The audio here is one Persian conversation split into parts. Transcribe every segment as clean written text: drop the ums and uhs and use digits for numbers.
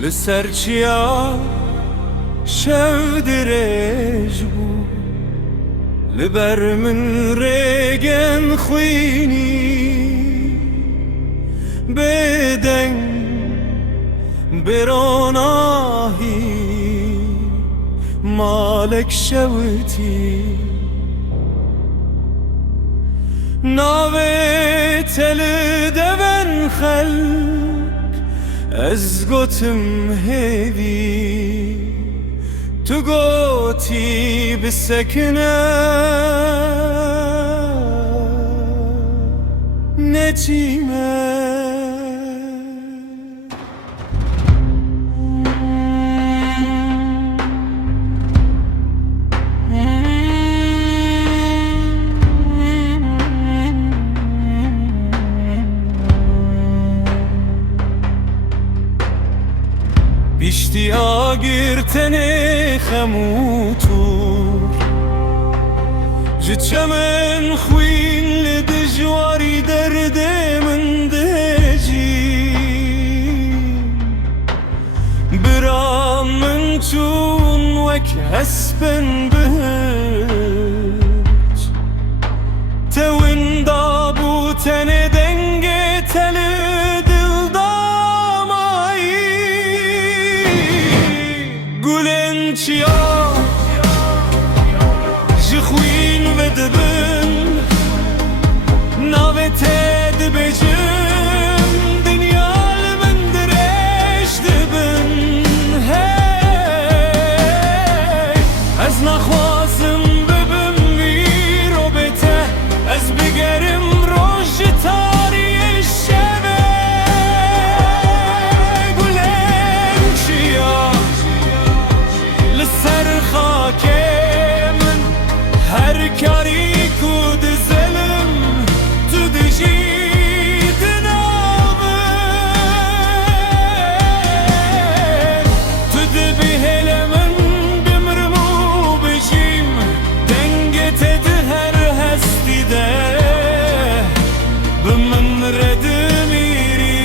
لسر چیا شو درج بو لبر من ریگن خوینی بدن براناهی مالک شوتی ناوی تل دون خلق از گوتم هیوی تو گوتی بسکنه نچیمه بیشتی آگرتنی خموتور جتشمن خوین لدجواری درد من دجی برام من چون وک هسپن بهج توین دابوتن دنگ تلد چیا جخوین و دبن ناوه تد بجم دنیا من درش دبن هی از نخوازم ببم ویر و بته از بگرم روش تاری شبه گلن چیا لسر خاک من هر کاری کود زلم تو دجید نامه تو دبیهل من بمرمو بجیم دنگت ده هر هستی ده بمن رد میری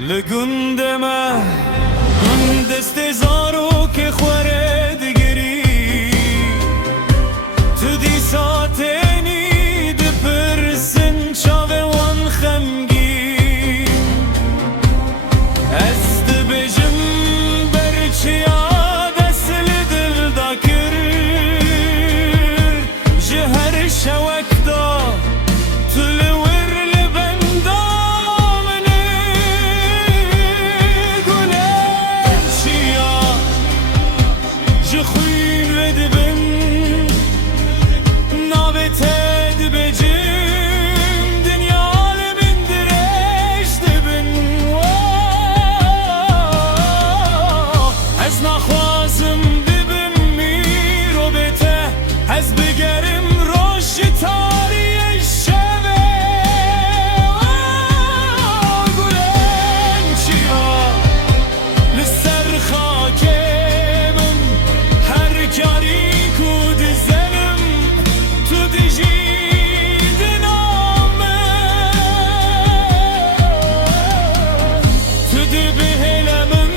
لگندمه دست زارو که خورد گری تو دی ساتنی ده پرسن چاوه وان خمگی از ده بجم برچیا دسل دل دا کر جهر شوک دا تلور لبندا خوین و دبن ناوه تد بجم دنیا من درش دبن از نخوازم ببم میر و بته از بگرم روش تاری شبه گلن چیا لسر خاکه کاری کود زنم تو دجید نامه تو دبهل من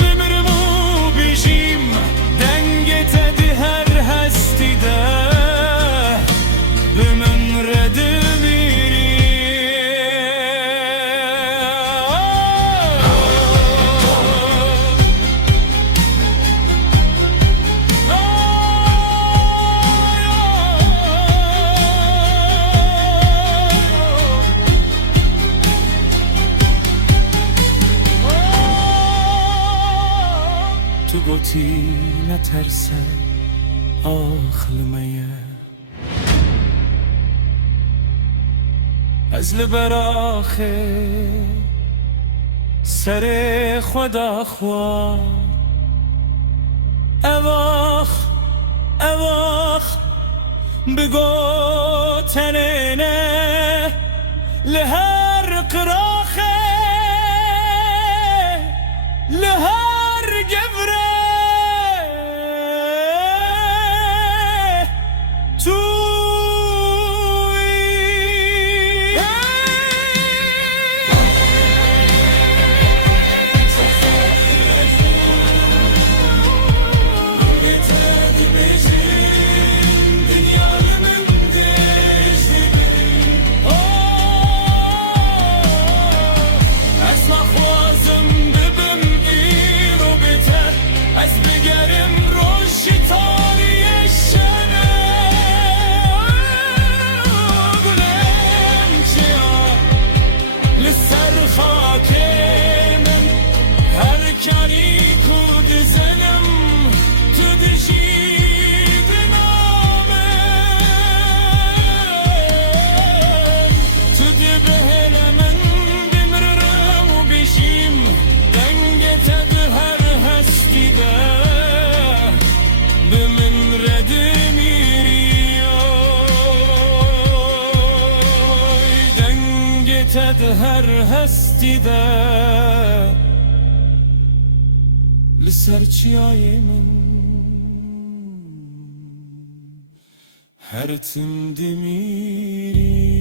بمرمو بجیم دنگت ده هر هستی ده بمن رد میری تو گوتی نترسه آخلمه از لبر آخه سر خدا خواه اواخ بگو تنینه لهر قراخه لهر گفره گشتد هر هستی ده لسر چیای من هر تم دمیری